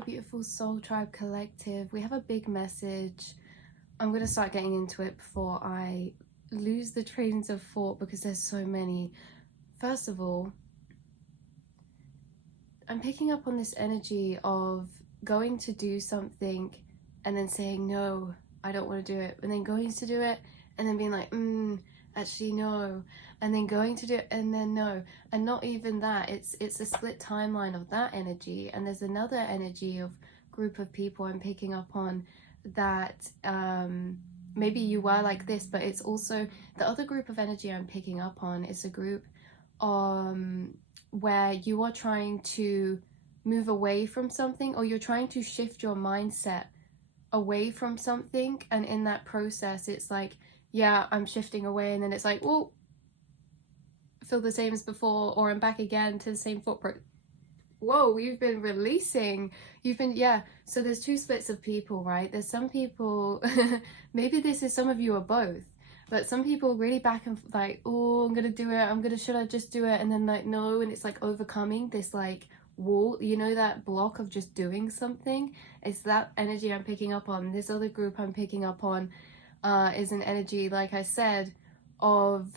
my beautiful Soul Tribe Collective. We have a big message. I'm going to start getting into it before I lose the trains of thought because there's so many. First of all, I'm picking up on this energy of going to do something and then saying, no, I don't want to do it. And then going to do it and then being like, actually no. And then going to do it and then no. And not even that, it's a split timeline of that energy. And there's another energy of group of people I'm picking up on that maybe you were like this, but it's also the other group of energy I'm picking up on is a group where you are trying to move away from something, or you're trying to shift your mindset away from something, and in that process it's like, yeah, I'm shifting away, and then it's like, oh, feel the same as before, or I'm back again to the same footprint. Whoa, you've been releasing, yeah. So there's two splits of people, right? There's some people maybe this is some of you are both, but some people really back and like, oh, I'm gonna do it, should I just do it, and then like, no, and it's like overcoming this like wall, you know, that block of just doing something. It's that energy I'm picking up on. This other group I'm picking up on is an energy, like I said, of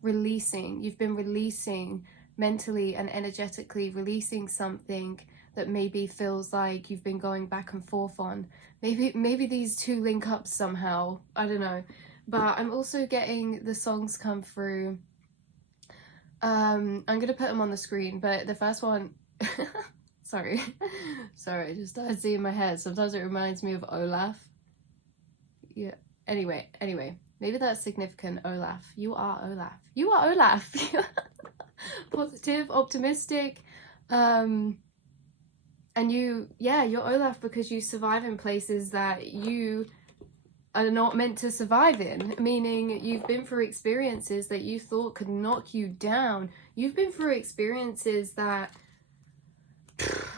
releasing. You've been releasing mentally and energetically, releasing something that maybe feels like you've been going back and forth on. Maybe these two link up somehow, I don't know. But I'm also getting the songs come through. I'm gonna put them on the screen, but the first one sorry, I just started seeing my head. Sometimes it reminds me of Olaf. Yeah, anyway, maybe that's significant. Olaf, you are Olaf. Positive, optimistic, and you're Olaf because you survive in places that you are not meant to survive in, meaning you've been through experiences that you thought could knock you down. You've been through experiences that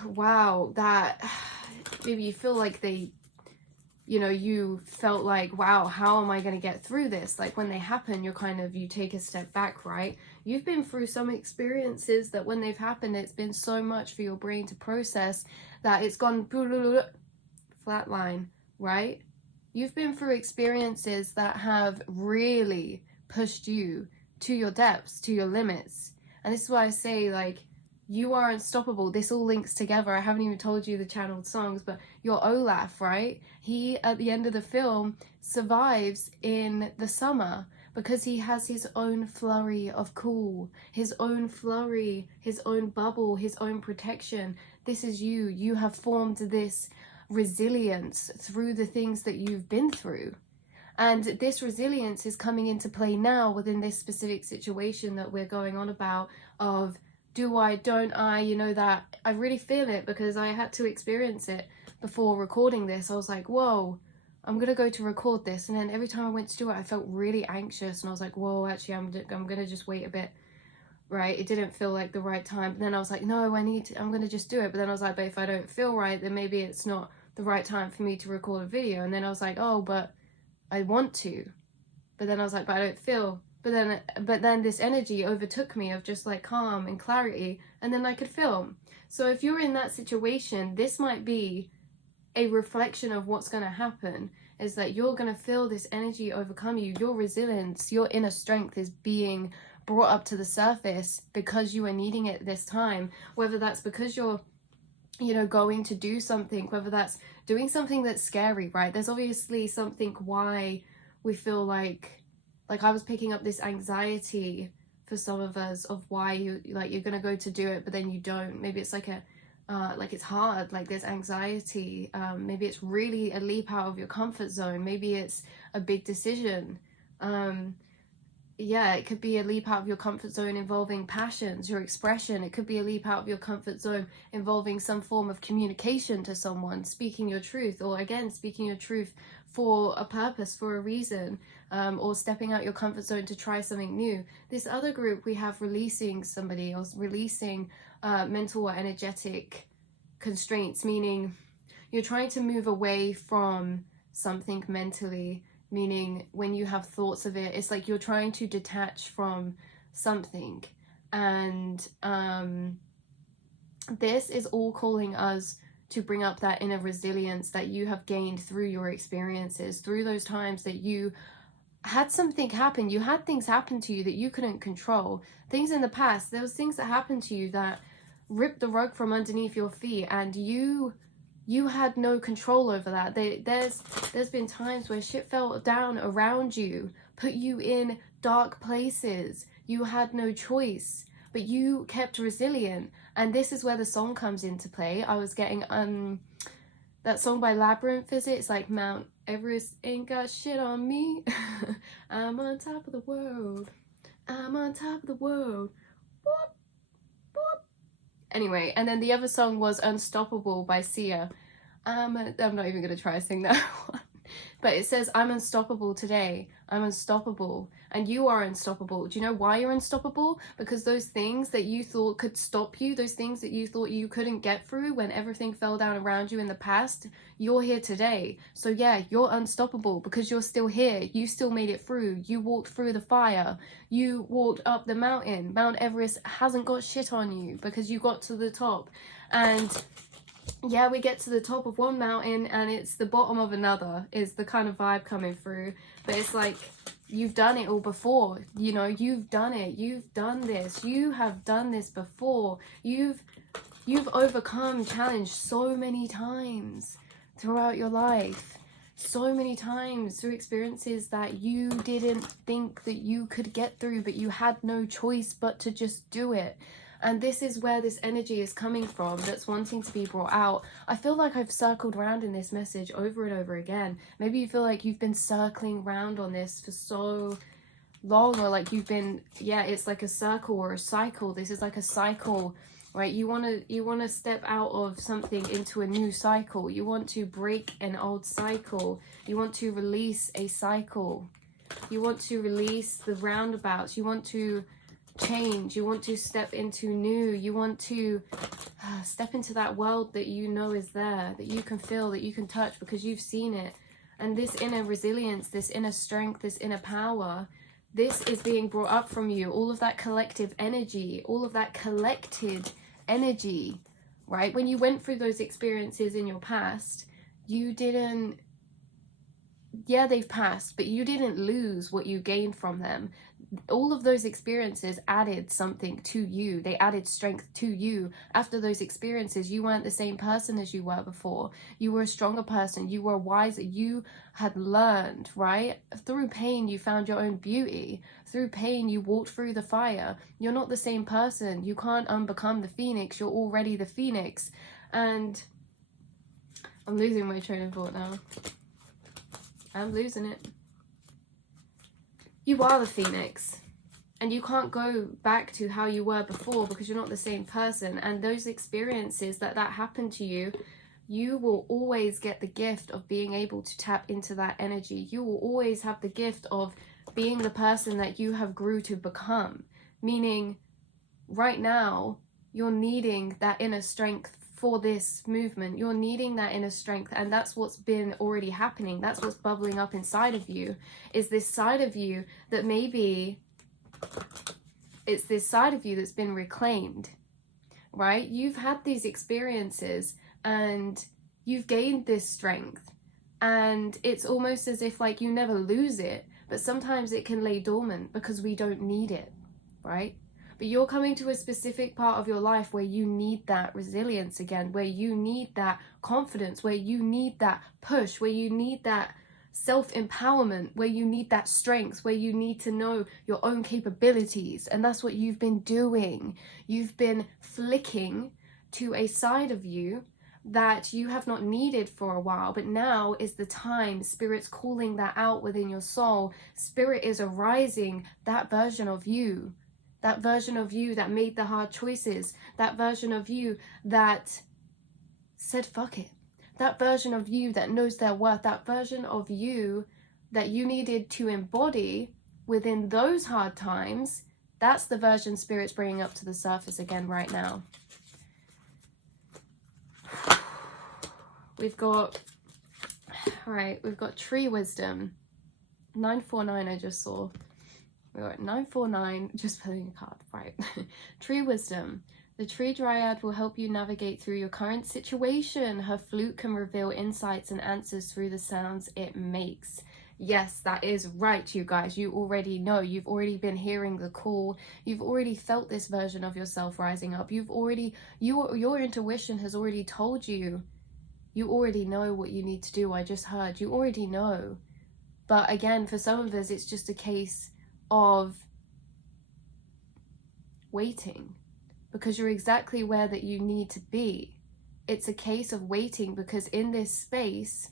wow, that maybe you feel like they, you felt like, wow, how am I going to get through this? Like when they happen, you take a step back, right? You've been through some experiences that when they've happened, it's been so much for your brain to process that it's gone flatline, right? You've been through experiences that have really pushed you to your depths, to your limits. And this is why I say, like, you are unstoppable. This all links together. I haven't even told you the channeled songs, but you're Olaf, right? He, at the end of the film, survives in the summer because he has his own flurry of cool, his own flurry, his own bubble, his own protection. This is you. You have formed this resilience through the things that you've been through. And this resilience is coming into play now within this specific situation that we're going on about of, do I, don't I, that I really feel it because I had to experience it before recording this. I was like, whoa, I'm going to go to record this. And then every time I went to do it, I felt really anxious. And I was like, whoa, actually, I'm going to just wait a bit, right? It didn't feel like the right time. But then I was like, no, I'm going to just do it. But then I was like, but if I don't feel right, then maybe it's not the right time for me to record a video. And then I was like, oh, but I want to. But then I was like, but I don't feel. But then this energy overtook me of just like calm and clarity, and then I could film. So if you're in that situation, this might be a reflection of what's going to happen, is that you're going to feel this energy overcome you. Your resilience, your inner strength is being brought up to the surface because you are needing it this time, whether that's because you're going to do something, whether that's doing something that's scary, right? There's obviously something why we feel like I was picking up this anxiety for some of us of why you're gonna go to do it, but then you don't. Maybe it's like it's hard, like there's anxiety. Maybe it's really a leap out of your comfort zone. Maybe it's a big decision. It could be a leap out of your comfort zone involving passions, your expression. It could be a leap out of your comfort zone involving some form of communication to someone, speaking your truth, or again, speaking your truth for a purpose, for a reason, or stepping out your comfort zone to try something new. This other group, we have releasing somebody else, releasing mental or energetic constraints, meaning you're trying to move away from something mentally, meaning when you have thoughts of it, it's like you're trying to detach from something. And this is all calling us to bring up that inner resilience that you have gained through your experiences, through those times that you had something happen. You had things happen to you that you couldn't control. Things in the past, there was things that happened to you that ripped the rug from underneath your feet, and you had no control over that. There's been times where shit fell down around you, put you in dark places. You had no choice, but you kept resilient. And this is where the song comes into play. I was getting that song by Labyrinth, is it? It's like, Mount Everest ain't got shit on me. I'm on top of the world. I'm on top of the world. Boop, boop. Anyway, and then the other song was Unstoppable by Sia. I'm not even going to try to sing that one. But it says, I'm unstoppable today. I'm unstoppable. And you are unstoppable. Do you know why you're unstoppable? Because those things that you thought could stop you, those things that you thought you couldn't get through when everything fell down around you in the past, you're here today. So yeah, you're unstoppable because you're still here. You still made it through. You walked through the fire. You walked up the mountain. Mount Everest hasn't got shit on you because you got to the top. And yeah, we get to the top of one mountain and it's the bottom of another, is the kind of vibe coming through. But it's like, you've done it all before. You know, you've done it. You've done this. You have done this before. You've overcome challenge so many times throughout your life. So many times through experiences that you didn't think that you could get through, but you had no choice but to just do it. And this is where this energy is coming from that's wanting to be brought out. I feel like I've circled around in this message over and over again. Maybe you feel like you've been circling around on this for so long, or like you've been, yeah, it's like a circle or a cycle. This is like a cycle, right? You want to step out of something into a new cycle. You want to break an old cycle. You want to release a cycle. You want to release the roundabouts. You want to change. You want to step into new. You want to step into that world that you know is there, that you can feel, that you can touch because you've seen it. And this inner resilience, this inner strength, this inner power, this is being brought up from you. All of that collective energy, all of that collected energy, right? When you went through those experiences in your past, you didn't, yeah, they've passed, but you didn't lose what you gained from them. All of those experiences added something to you. They added strength to you. After those experiences, you weren't the same person as you were before. You were a stronger person. You were wiser. You had learned, right? Through pain, you found your own beauty. Through pain, you walked through the fire. You're not the same person. You can't unbecome the phoenix. You're already the phoenix. And I'm losing my train of thought now. I'm losing it. You are the phoenix, and you can't go back to how you were before because you're not the same person. And those experiences that happened to you, you will always get the gift of being able to tap into that energy. You will always have the gift of being the person that you have grew to become. Meaning, right now, you're needing that inner strength for this movement. You're needing that inner strength, and that's what's been already happening. That's what's bubbling up inside of you, is this side of you that maybe it's this side of you that's been reclaimed, right? You've had these experiences and you've gained this strength, and it's almost as if like you never lose it, but sometimes it can lay dormant because we don't need it, right? But you're coming to a specific part of your life where you need that resilience again, where you need that confidence, where you need that push, where you need that self-empowerment, where you need that strength, where you need to know your own capabilities. And that's what you've been doing. You've been flicking to a side of you that you have not needed for a while, but now is the time. Spirit's calling that out within your soul. Spirit is arising that version of you. That version of you that made the hard choices. That version of you that said fuck it. That version of you that knows their worth. That version of you that you needed to embody within those hard times. That's the version Spirit's bringing up to the surface again right now. We've got Tree Wisdom. 949 I just saw. We were at 949, just pulling a card, right? Tree Wisdom. The tree dryad will help you navigate through your current situation. Her flute can reveal insights and answers through the sounds it makes. Yes, that is right, you guys. You already know. You've already been hearing the call. You've already felt this version of yourself rising up. Your intuition has already told you. You already know what you need to do. I just heard. You already know. But again, for some of us, it's just a case of waiting, because you're exactly where that you need to be. It's a case of waiting, because in this space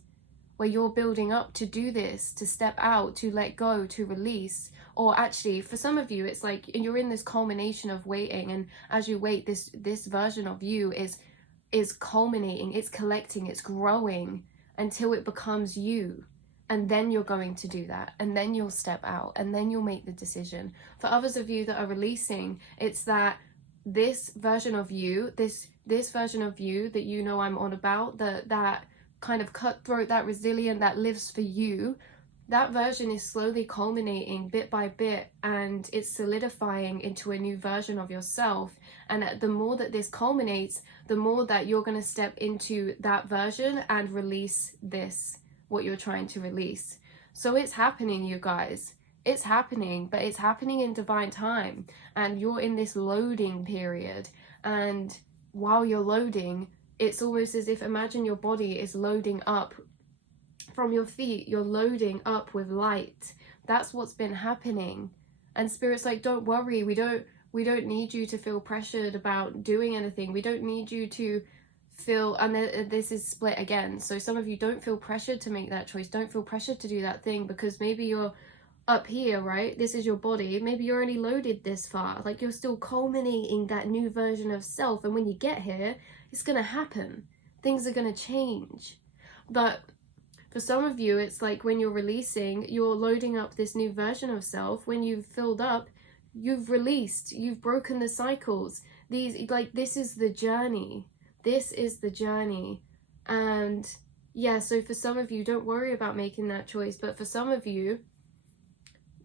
where you're building up to do this, to step out, to let go, to release, or actually for some of you, it's like you're in this culmination of waiting, and as you wait, this version of you is culminating, it's collecting, it's growing until it becomes you. And then you're going to do that, and then you'll step out, and then you'll make the decision. For others of you that are releasing, it's that this version of you, this version of you that you know I'm on about, that kind of cutthroat, that resilient, that lives for you, that version is slowly culminating bit by bit, and it's solidifying into a new version of yourself. And the more that this culminates, the more that you're going to step into that version and release this, what you're trying to release. So it's happening, you guys. It's happening, but it's happening in divine time, and you're in this loading period. And while you're loading, it's almost as if, imagine your body is loading up from your feet. You're loading up with light. That's what's been happening. And Spirit's like, don't worry, we don't need you to feel pressured about doing anything. We don't need you to feel, and this is split again, so some of you don't feel pressured to make that choice, don't feel pressured to do that thing, because maybe you're up here, right? This is your body, maybe you're only loaded this far, like you're still culminating that new version of self, and when you get here, it's gonna happen, things are gonna change. But for some of you, it's like when you're releasing, you're loading up this new version of self. When you've filled up, you've released, you've broken the cycles. This is the journey. This is the journey. And yeah, so for some of you, don't worry about making that choice. But for some of you,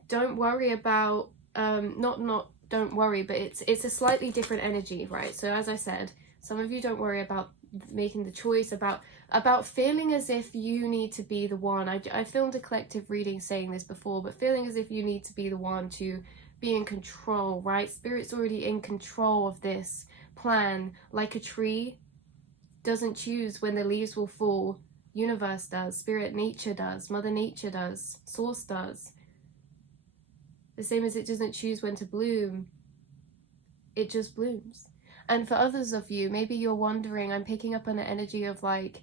don't worry about, don't worry, but it's a slightly different energy, right? So as I said, some of you don't worry about making the choice, about feeling as if you need to be the one. I filmed a collective reading saying this before, but feeling as if you need to be the one to be in control, right? Spirit's already in control of this plan. Like a tree doesn't choose when the leaves will fall, universe does, spirit, nature does, mother nature does, source does. The same as it doesn't choose when to bloom, it just blooms. And for others of you, maybe you're wondering, I'm picking up on the energy of like,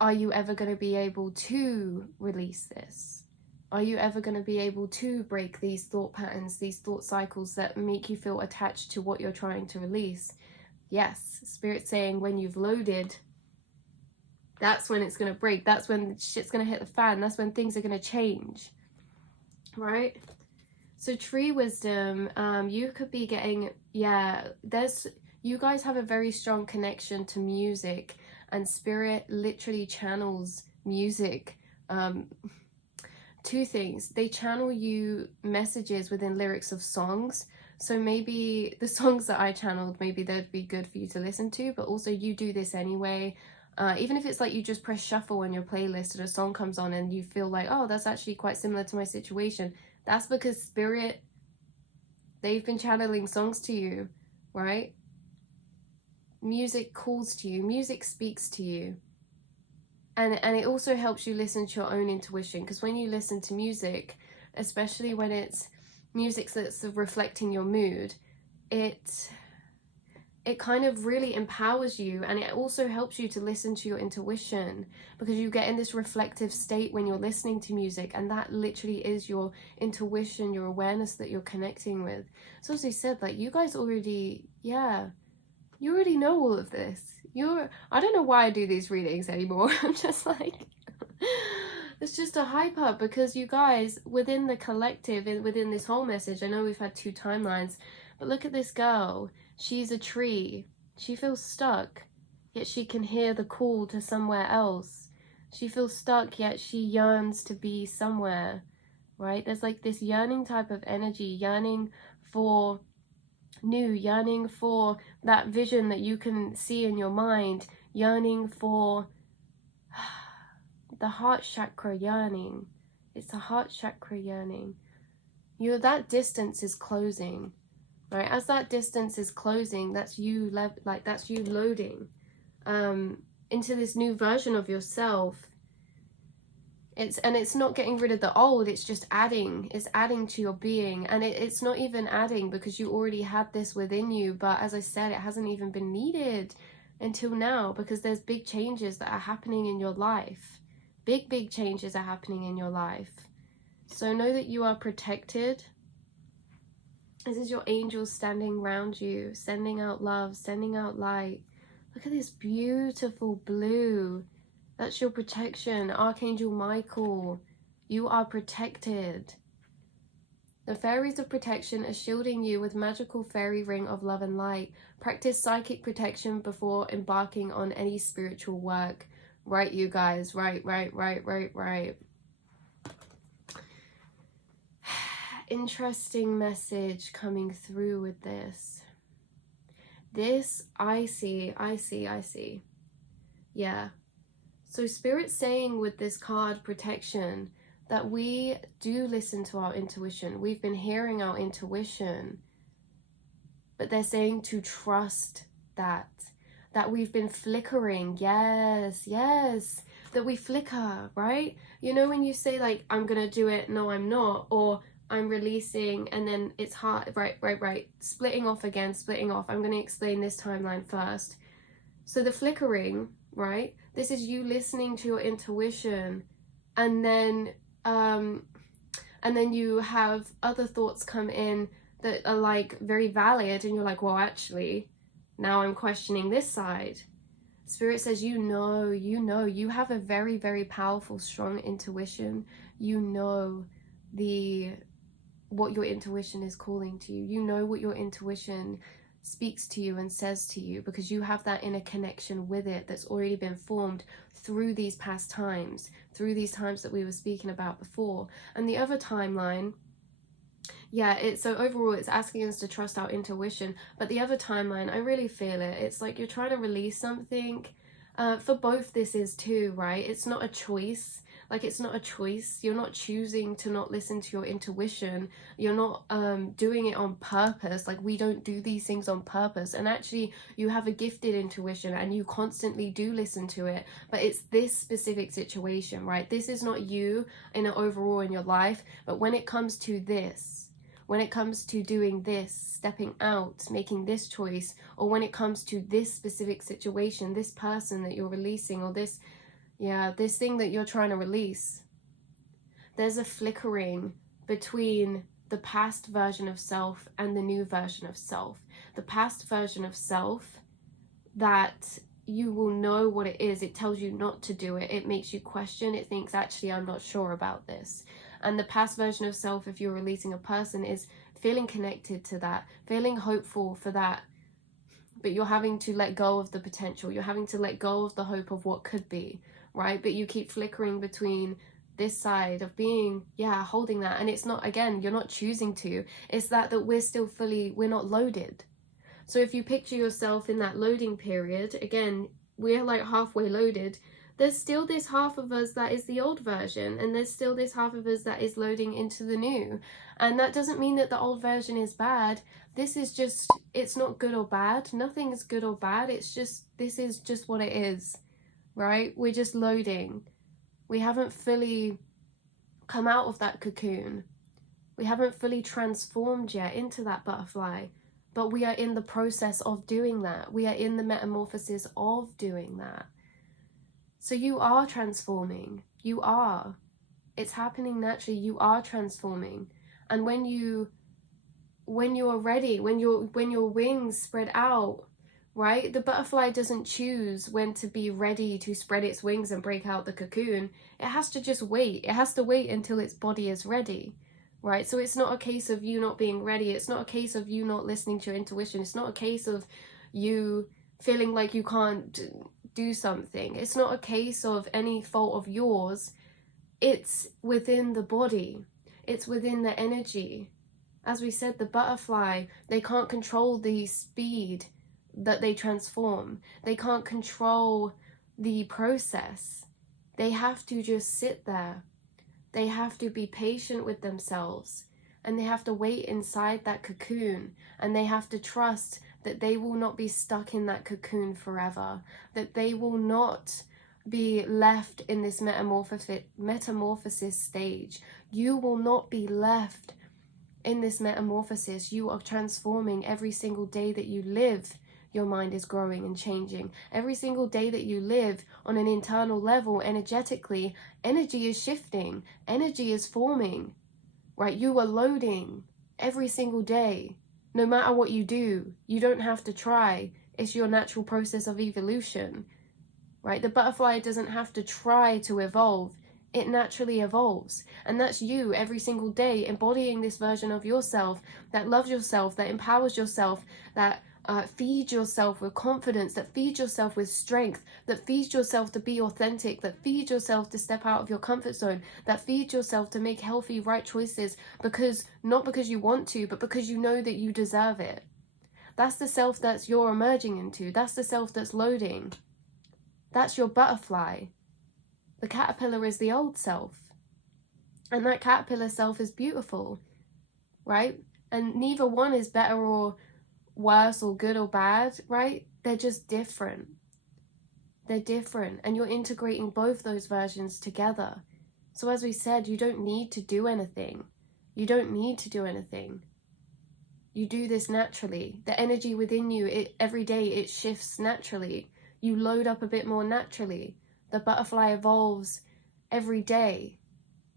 are you ever going to be able to release this? Are you ever going to be able to break these thought patterns, these thought cycles that make you feel attached to what you're trying to release? Yes, Spirit's saying when you've loaded, that's when it's going to break. That's when shit's going to hit the fan. That's when things are going to change, right? So tree wisdom, you could be getting, you guys have a very strong connection to music, and Spirit literally channels music. Two things, they channel you messages within lyrics of songs. So maybe the songs that I channeled, maybe they'd be good for you to listen to, but also you do this anyway. Even if it's like you just press shuffle on your playlist and a song comes on and you feel like, oh, that's actually quite similar to my situation. That's because Spirit, they've been channeling songs to you, right? Music calls to you, music speaks to you. And it also helps you listen to your own intuition, because when you listen to music, especially when it's music that's reflecting your mood, it kind of really empowers you, and it also helps you to listen to your intuition, because you get in this reflective state when you're listening to music, and that literally is your intuition, your awareness that you're connecting with. So as I said, like, you guys already, you already know all of this. I don't know why I do these readings anymore. I'm just like, it's just a hype up, because you guys, within the collective, within this whole message, I know we've had 2 timelines, but look at this girl. She's a tree. She feels stuck, yet she can hear the call to somewhere else. She feels stuck, yet she yearns to be somewhere, right? There's like this yearning type of energy, yearning for new, yearning for that vision that you can see in your mind, yearning for the heart chakra yearning. It's a heart chakra yearning. That distance is closing, right? As that distance is closing, that's you that's you loading into this new version of yourself. It's not getting rid of the old, it's just adding. It's adding to your being. And it's not even adding because you already had this within you. But as I said, it hasn't even been needed until now, because there's big changes that are happening in your life. Big changes are happening in your life. So know that you are protected. This is your angels standing around you, sending out love, sending out light. Look at this beautiful blue. That's your protection. Archangel Michael, you are protected. The fairies of protection are shielding you with magical fairy ring of love and light. Practice psychic protection before embarking on any spiritual work. Right, you guys. Right. Interesting message coming through with this. This, I see. Yeah. So Spirit's saying with this card, protection, that we do listen to our intuition. We've been hearing our intuition. But they're saying to trust that we've been flickering. Yes. That we flicker, right? You know when you say like, I'm going to do it, no I'm not, or I'm releasing and then it's hard, right. Splitting off again, splitting off. I'm going to explain this timeline first. So the flickering, right? This is you listening to your intuition, and then you have other thoughts come in that are like very valid, and you're like, well, actually, now I'm questioning this side. Spirit says, you have a very, very powerful, strong intuition. You know what your intuition is calling to you. You know what your intuition speaks to you and says to you, because you have that inner connection with it that's already been formed through these past times, through these times that we were speaking about before. And the other timeline, so overall it's asking us to trust our intuition, but the other timeline, I really feel it. It's like you're trying to release something. For both this is too, right? It's not a choice. Like, it's not a choice. You're not choosing to not listen to your intuition. You're not doing it on purpose. Like, we don't do these things on purpose. And actually, you have a gifted intuition and you constantly do listen to it. But it's this specific situation, right? This is not you in an overall in your life. But when it comes to this, when it comes to doing this, stepping out, making this choice, or when it comes to this specific situation, this person that you're releasing, or this thing that you're trying to release, there's a flickering between the past version of self and the new version of self. The past version of self, that you will know what it is. It tells you not to do it. It makes you question. It thinks, actually, I'm not sure about this. And the past version of self, if you're releasing a person, is feeling connected to that, feeling hopeful for that. But you're having to let go of the potential. You're having to let go of the hope of what could be. Right? But you keep flickering between this side of being, holding that. And it's not, again, you're not choosing to. It's that we're not loaded. So if you picture yourself in that loading period, again, we're like halfway loaded. There's still this half of us that is the old version. And there's still this half of us that is loading into the new. And that doesn't mean that the old version is bad. This is just, it's not good or bad. Nothing is good or bad. It's just, this is just what it is. Right? We're just loading. We haven't fully come out of that cocoon. We haven't fully transformed yet into that butterfly, but we are in the process of doing that. We are in the metamorphosis of doing that. So you are transforming. You are. It's happening naturally. You are transforming. And when you're ready, when your wings spread out, right? The butterfly doesn't choose when to be ready to spread its wings and break out the cocoon. It has to just wait. It has to wait until its body is ready, right? So it's not a case of you not being ready. It's not a case of you not listening to your intuition. It's not a case of you feeling like you can't do something. It's not a case of any fault of yours. It's within the body. It's within the energy. As we said, the butterfly, they can't control the speed that they transform. They can't control the process. They have to just sit there. They have to be patient with themselves, and they have to wait inside that cocoon, and they have to trust that they will not be stuck in that cocoon forever, that they will not be left in this metamorphosis stage. You will not be left in this metamorphosis. You are transforming every single day that you live. Your mind is growing and changing. Every single day that you live on an internal level, energetically, energy is shifting, energy is forming, right? You are loading every single day. No matter what you do, you don't have to try. It's your natural process of evolution, right? The butterfly doesn't have to try to evolve. It naturally evolves. And that's you every single day, embodying this version of yourself that loves yourself, that empowers yourself, that feeds yourself with confidence, that feeds yourself with strength, that feeds yourself to be authentic, that feeds yourself to step out of your comfort zone, that feeds yourself to make healthy, right choices, because not because you want to, but because you know that you deserve it. That's the self that you're emerging into. That's the self that's loading. That's your butterfly. The caterpillar is the old self. And that caterpillar self is beautiful, right? And neither one is better or worse or good or bad, right? They're just different. They're different. And you're integrating both those versions together. So as we said, you don't need to do anything. You don't need to do anything. You do this naturally. The energy within you, every day it shifts naturally. You load up a bit more naturally. The butterfly evolves every day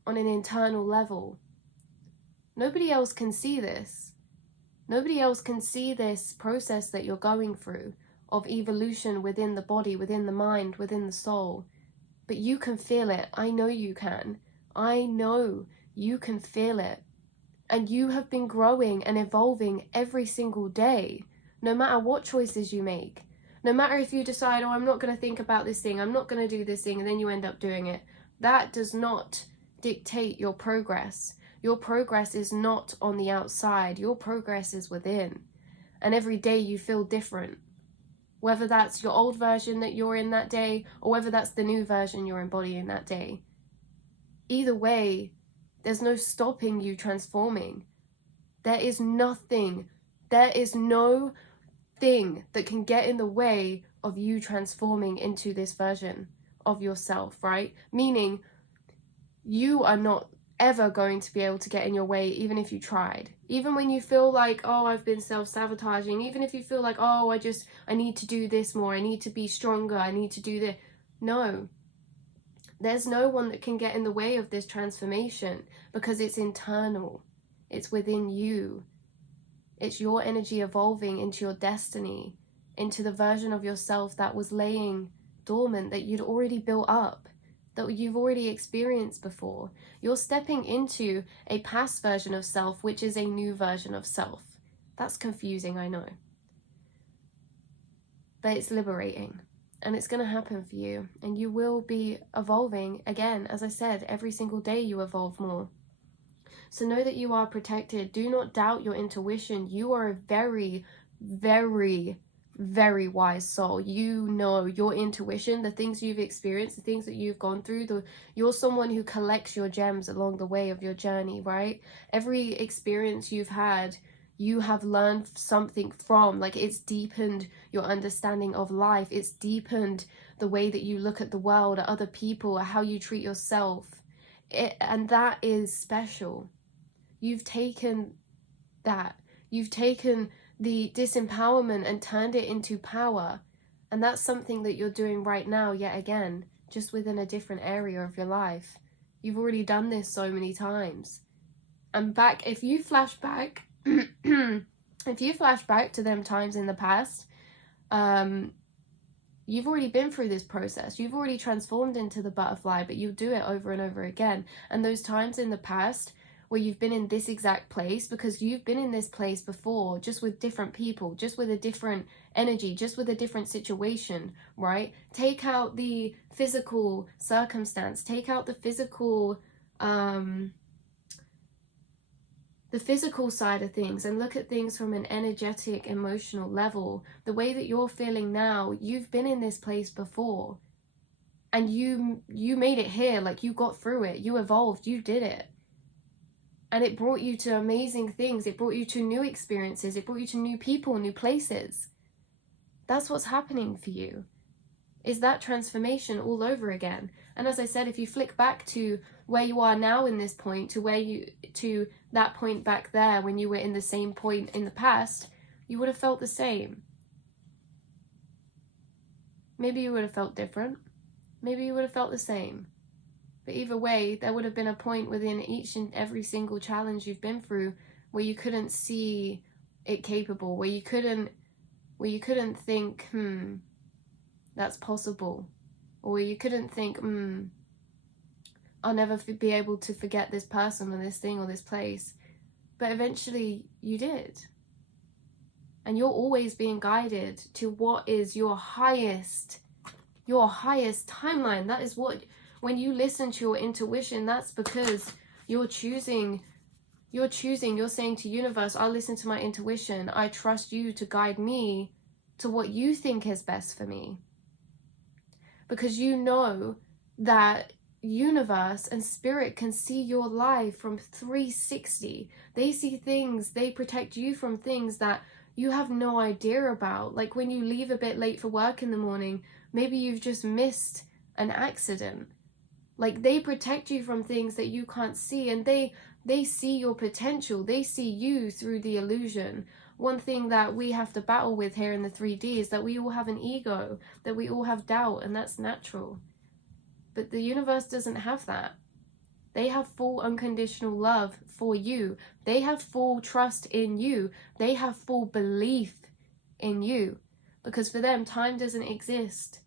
on an internal level. Nobody else can see this. Nobody else can see this process that you're going through of evolution within the body, within the mind, within the soul. But you can feel it. I know you can. I know you can feel it. And you have been growing and evolving every single day, no matter what choices you make. No matter if you decide, oh, I'm not going to think about this thing, I'm not going to do this thing, and then you end up doing it. That does not dictate your progress. Your progress is not on the outside. Your progress is within. And every day you feel different. Whether that's your old version that you're in that day, or whether that's the new version you're embodying that day. Either way, there's no stopping you transforming. There is nothing. There is no thing that can get in the way of you transforming into this version of yourself, right? Meaning, you are not ever going to be able to get in your way, even if you tried. Even when you feel like, oh, I've been self-sabotaging, even if you feel like, oh, I need to do this more, I need to be stronger, I need to do this. No. There's no one that can get in the way of this transformation, because it's internal. It's within you. It's your energy evolving into your destiny, into the version of yourself that was laying dormant, that you'd already built up, that you've already experienced before. You're stepping into a past version of self, which is a new version of self. That's confusing, I know. But it's liberating. And it's going to happen for you. And you will be evolving. Again, as I said, every single day you evolve more. So know that you are protected. Do not doubt your intuition. You are a very, very, very wise soul. You know your intuition, the things you've experienced, the things that you've gone through. You're someone who collects your gems along the way of your journey, right? Every experience you've had, you have learned something from. Like, it's deepened your understanding of life. It's deepened the way that you look at the world, at other people, at how you treat yourself. And that is special. You've taken that. You've taken the disempowerment and turned it into power. And that's something that you're doing right now, yet again, just within a different area of your life. You've already done this so many times. And back, if you flash back, if you flash back to them times in the past, you've already been through this process. You've already transformed into the butterfly, but you do it over and over again. And those times in the past where you've been in this exact place, because you've been in this place before, just with different people, just with a different energy, just with a different situation, right? Take out the physical circumstance, take out the physical the physical side of things and look at things from an energetic, emotional level, the way that you're feeling now, you've been in this place before. And you made it here, like you got through it, you evolved, you did it. And it brought you to amazing things. It brought you to new experiences. It brought you to new people, new places. That's what's happening for you, is that transformation all over again. And as I said, if you flick back to where you are now in this point, to that point back there when you were in the same point in the past, you would have felt the same. Maybe you would have felt different. Maybe you would have felt the same. But either way, there would have been a point within each and every single challenge you've been through where you couldn't see it capable, where you couldn't think, that's possible. Or where you couldn't think, I'll never be able to forget this person or this thing or this place. But eventually you did. And you're always being guided to what is your highest timeline. That is what, when you listen to your intuition, that's because you're saying to universe, I'll listen to my intuition. I trust you to guide me to what you think is best for me. Because you know that universe and spirit can see your life from 360. They see things, they protect you from things that you have no idea about. Like when you leave a bit late for work in the morning, maybe you've just missed an accident. Like they protect you from things that you can't see, and they see your potential. They see you through the illusion. One thing that we have to battle with here in the 3D is that we all have an ego, that we all have doubt, and that's natural. But the universe doesn't have that. They have full unconditional love for you. They have full trust in you. They have full belief in you. Because for them, time doesn't exist.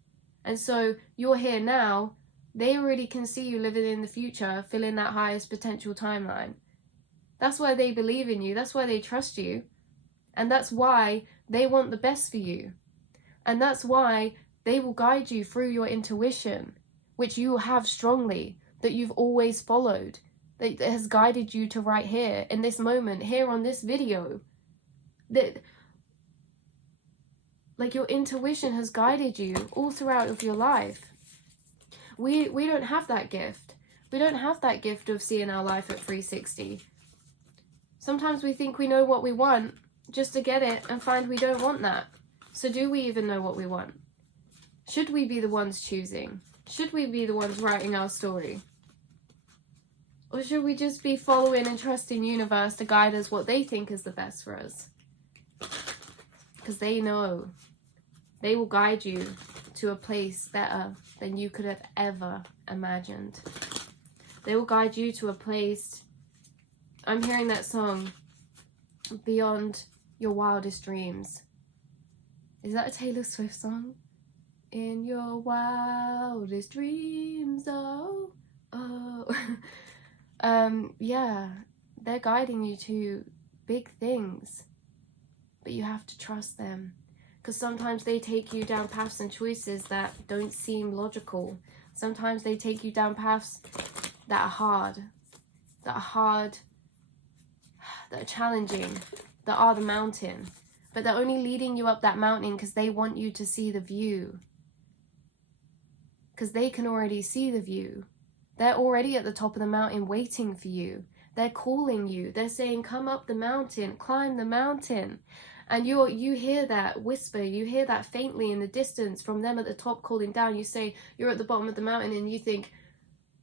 And so you're here now. They already can see you living in the future, filling that highest potential timeline. That's why they believe in you. That's why they trust you. And that's why they want the best for you. And that's why they will guide you through your intuition, which you have strongly, that you've always followed, that has guided you to right here, in this moment, here on this video. That, like, your intuition has guided you all throughout of your life. We don't have that gift. We don't have that gift of seeing our life at 360. Sometimes we think we know what we want just to get it and find we don't want that. So do we even know what we want? Should we be the ones choosing? Should we be the ones writing our story? Or should we just be following and trusting universe to guide us what they think is the best for us? Because they know. They will guide you to a place better than you could have ever imagined. They will guide you to a place... I'm hearing that song, Beyond Your Wildest Dreams. Is that a Taylor Swift song? In your wildest dreams, oh, oh. Yeah, they're guiding you to big things, but you have to trust them, because sometimes they take you down paths and choices that don't seem logical. Sometimes they take you down paths that are hard, that are challenging, that are the mountain, but they're only leading you up that mountain because they want you to see the view. Because they can already see the view. They're already at the top of the mountain waiting for you. They're calling you. They're saying, come up the mountain, climb the mountain. And you hear that whisper, you hear that faintly in the distance from them at the top calling down. You say, you're at the bottom of the mountain and you think,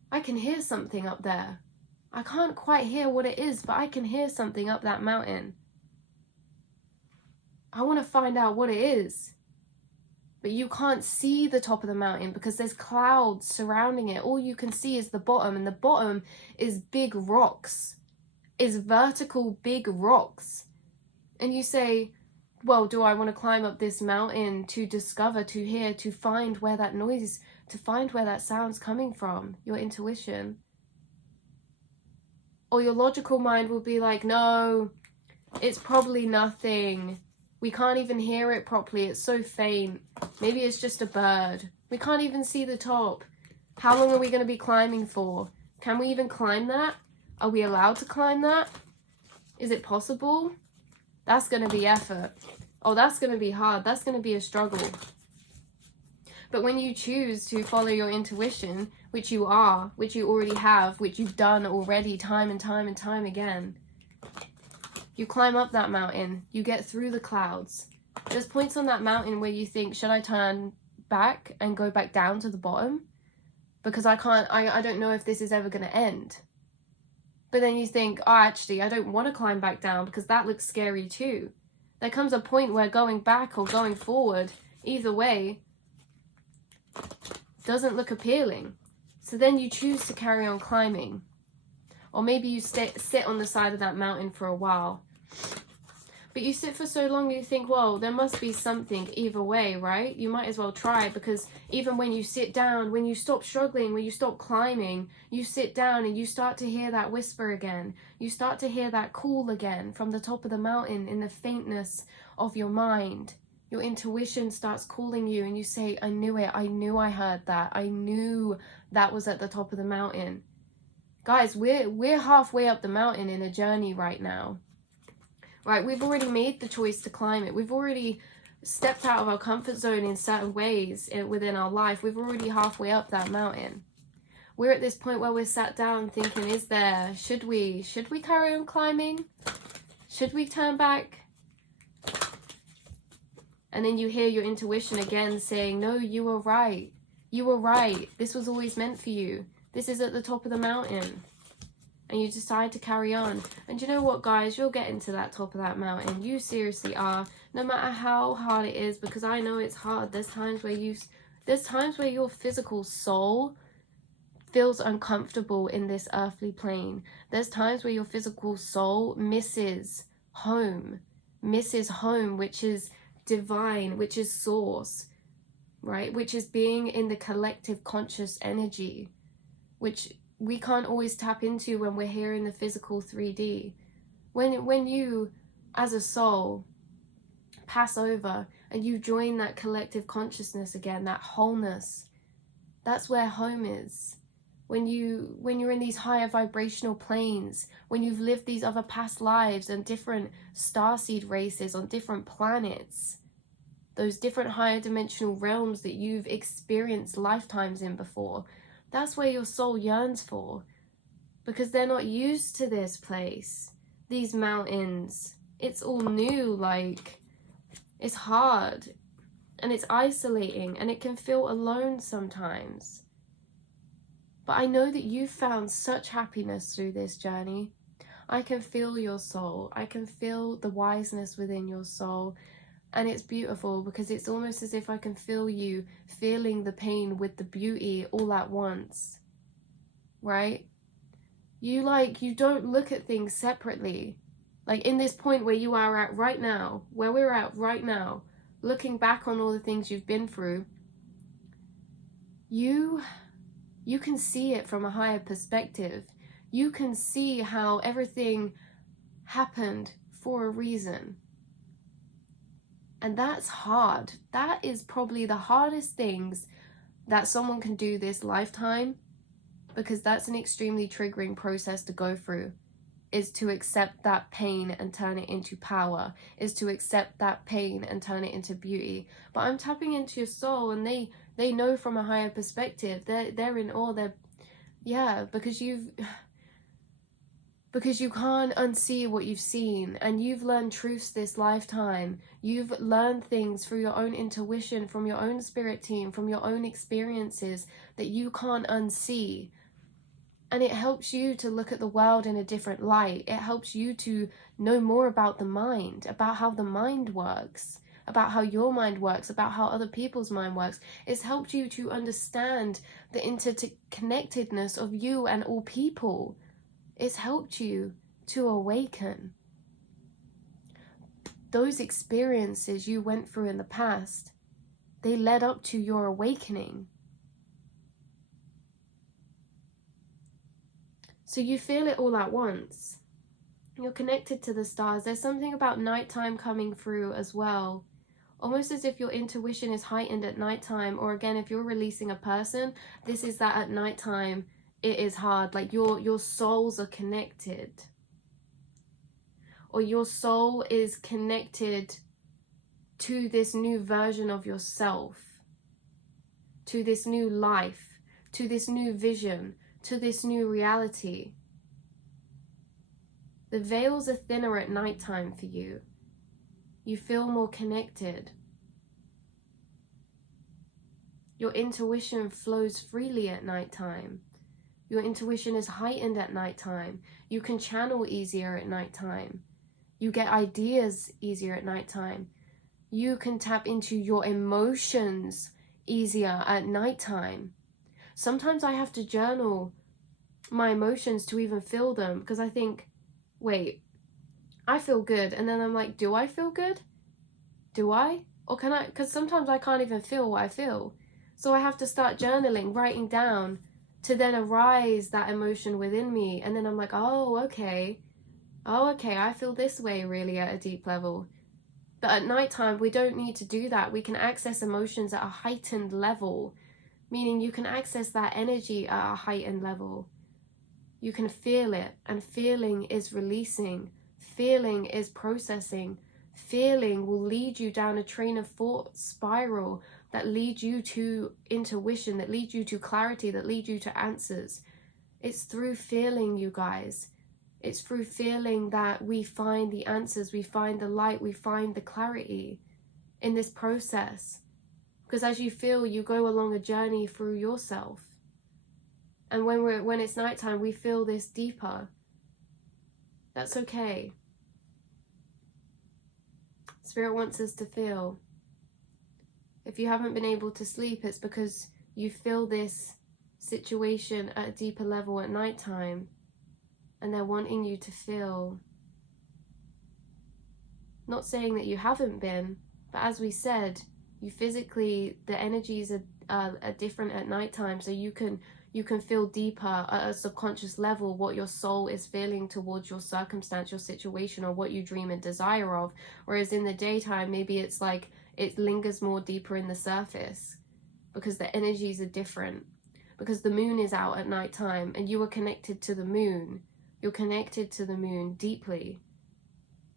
I can hear something up there. I can't quite hear what it is, but I can hear something up that mountain. I want to find out what it is. But you can't see the top of the mountain because there's clouds surrounding it. All you can see is the bottom, and the bottom is big rocks, is vertical big rocks. And you say, well, do I want to climb up this mountain to discover, to hear, to find where that noise, to find where that sound's coming from? Your intuition. Or your logical mind will be like, no, it's probably nothing. We can't even hear it properly. It's so faint. Maybe it's just a bird. We can't even see the top. How long are we going to be climbing for? Can we even climb that? Are we allowed to climb that? Is it possible? That's going to be effort. Oh, that's going to be hard. That's going to be a struggle. But when you choose to follow your intuition, which you are, which you already have, which you've done already time and time and time again, you climb up that mountain, you get through the clouds. There's points on that mountain where you think, should I turn back and go back down to the bottom? Because I don't know if this is ever going to end. But then you think, oh, actually, I don't want to climb back down because that looks scary too. There comes a point where going back or going forward, either way, doesn't look appealing. So then you choose to carry on climbing. Or maybe you sit on the side of that mountain for a while. But you sit for so long, you think, well, there must be something either way, right? You might as well try, because even when you sit down, when you stop struggling, when you stop climbing, you sit down and you start to hear that whisper again. You start to hear that call again from the top of the mountain in the faintness of your mind. Your intuition starts calling you and you say, I knew it. I knew I heard that. I knew that was at the top of the mountain. Guys, we're halfway up the mountain in a journey right now. Right, we've already made the choice to climb it. We've already stepped out of our comfort zone in certain ways within our life. We've already halfway up that mountain. We're at this point where we're sat down thinking, should we carry on climbing? Should we turn back? And then you hear your intuition again saying, no, you were right. You were right. This was always meant for you. This is at the top of the mountain. And you decide to carry on. And you know what, guys? You're getting to that top of that mountain. You seriously are. No matter how hard it is, because I know it's hard. There's times where your physical soul feels uncomfortable in this earthly plane. There's times where your physical soul misses home, which is divine, which is source, right? Which is being in the collective conscious energy, which we can't always tap into when we're here in the physical 3D. When you, as a soul, pass over and you join that collective consciousness again, that wholeness, that's where home is. When you're in these higher vibrational planes, when you've lived these other past lives and different starseed races on different planets, those different higher dimensional realms that you've experienced lifetimes in before, that's where your soul yearns for, because they're not used to this place, these mountains. It's all new, like, it's hard, and it's isolating, and it can feel alone sometimes. But I know that you've found such happiness through this journey. I can feel your soul. I can feel the wiseness within your soul. And it's beautiful, because it's almost as if I can feel you feeling the pain with the beauty all at once, right? You don't look at things separately. Like in this point where you are at right now, where we're at right now, looking back on all the things you've been through, you can see it from a higher perspective. You can see how everything happened for a reason. And that's hard. That is probably the hardest things that someone can do this lifetime, because that's an extremely triggering process to go through, is to accept that pain and turn it into power, is to accept that pain and turn it into beauty. But I'm tapping into your soul, and they know from a higher perspective. They're in awe. Because you can't unsee what you've seen, and you've learned truths this lifetime. You've learned things through your own intuition, from your own spirit team, from your own experiences that you can't unsee. And it helps you to look at the world in a different light. It helps you to know more about the mind, about how the mind works, about how your mind works, about how other people's mind works. It's helped you to understand the interconnectedness of you and all people. It's helped you to awaken. Those experiences you went through in the past, they led up to your awakening. So you feel it all at once. You're connected to the stars. There's something about nighttime coming through as well. Almost as if your intuition is heightened at nighttime. Or again, if you're releasing a person, this is that at nighttime it is hard. Like your souls are connected. or your soul is connected to this new version of yourself, to this new life, to this new vision, to this new reality. The veils are thinner at nighttime for you. You feel more connected. Your intuition flows freely at nighttime. Your intuition is heightened at nighttime. You can channel easier at nighttime. You get ideas easier at nighttime. You can tap into your emotions easier at nighttime. Sometimes I have to journal my emotions to even feel them, because I think, wait, I feel good, and then I'm like, do I feel good? Do I? Or can I? Because sometimes I can't even feel what I feel. So I have to start journaling, writing down, to then arise that emotion within me. And then I'm like, oh, okay, I feel this way really at a deep level. But at nighttime, we don't need to do that. We can access emotions at a heightened level, meaning you can access that energy at a heightened level. You can feel it, and feeling is releasing. Feeling is processing. Feeling will lead you down a train of thought spiral that leads you to intuition, that leads you to clarity, that leads you to answers. It's through feeling, you guys. It's through feeling that we find the answers, we find the light, we find the clarity in this process. Because as you feel, you go along a journey through yourself. And when it's nighttime, we feel this deeper. That's okay. Spirit wants us to feel. If you haven't been able to sleep, it's because you feel this situation at a deeper level at nighttime, and they're wanting you to feel. Not saying that you haven't been, but as we said, you physically, the energies are different at nighttime, so you can feel deeper at a subconscious level what your soul is feeling towards your circumstance, your situation, or what you dream and desire of. Whereas in the daytime, maybe it's like it lingers more deeper in the surface because the energies are different. Because the moon is out at nighttime and you are connected to the moon. You're connected to the moon deeply.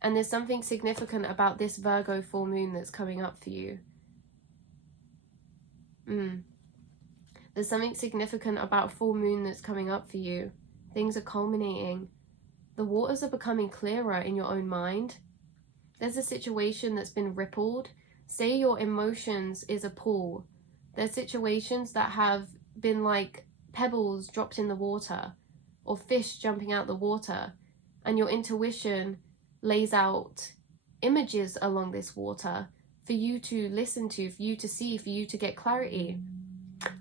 And there's something significant about this Virgo full moon that's coming up for you. There's something significant about full moon that's coming up for you. Things are culminating. The waters are becoming clearer in your own mind. There's a situation that's been rippled. Say your emotions is a pool. There's situations that have been like pebbles dropped in the water or fish jumping out the water, and your intuition lays out images along this water for you to listen to, for you to see, for you to get clarity.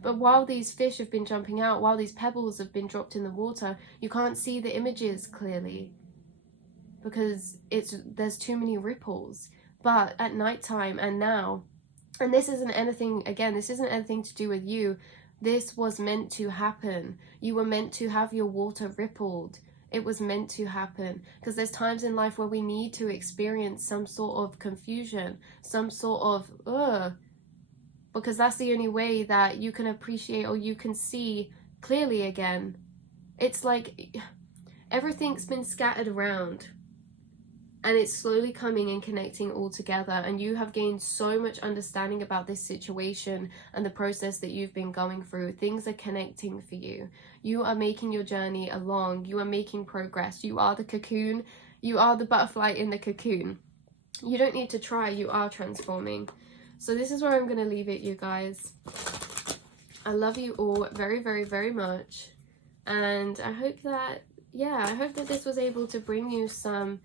But while these fish have been jumping out, while these pebbles have been dropped in the water, you can't see the images clearly because there's too many ripples. But at nighttime and now, and this isn't anything to do with you. This was meant to happen. You were meant to have your water rippled. It was meant to happen, because there's times in life where we need to experience some sort of confusion, some sort of because that's the only way that you can appreciate or you can see clearly again. It's like everything's been scattered around and it's slowly coming and connecting all together, and you have gained so much understanding about this situation and the process that you've been going through. Things are connecting for you. You are making your journey along. You are making progress. You are the cocoon. You are the butterfly in the cocoon. You don't need to try. You are transforming. So this is where I'm going to leave it, you guys. I love you all very, very, very much. And I hope that, I hope that this was able to bring you something,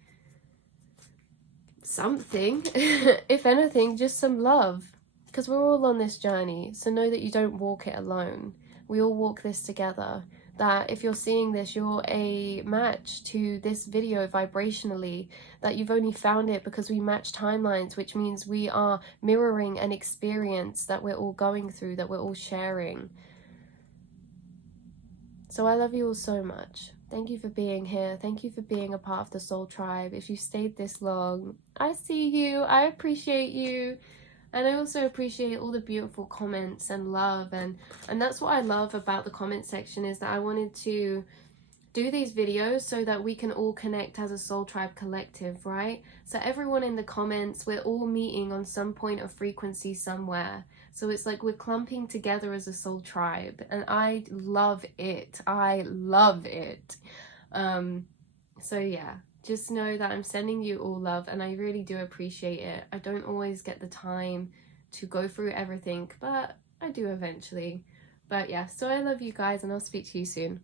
if anything, just some love. Because we're all on this journey. So know that you don't walk it alone. We all walk this together. That if you're seeing this, you're a match to this video vibrationally, that you've only found it because we match timelines, which means we are mirroring an experience that we're all going through, that we're all sharing. So I love you all so much. Thank you for being here. Thank you for being a part of the Soul Tribe. If you stayed this long, I see you. I appreciate you. And I also appreciate all the beautiful comments and love, and that's what I love about the comment section, is that I wanted to do these videos so that we can all connect as a soul tribe collective, right? So everyone in the comments, we're all meeting on some point of frequency somewhere. So it's like we're clumping together as a soul tribe, and I love it. I love it. So yeah, just know that I'm sending you all love, and I really do appreciate it. I don't always get the time to go through everything, but I do eventually. But yeah, so I love you guys, and I'll speak to you soon.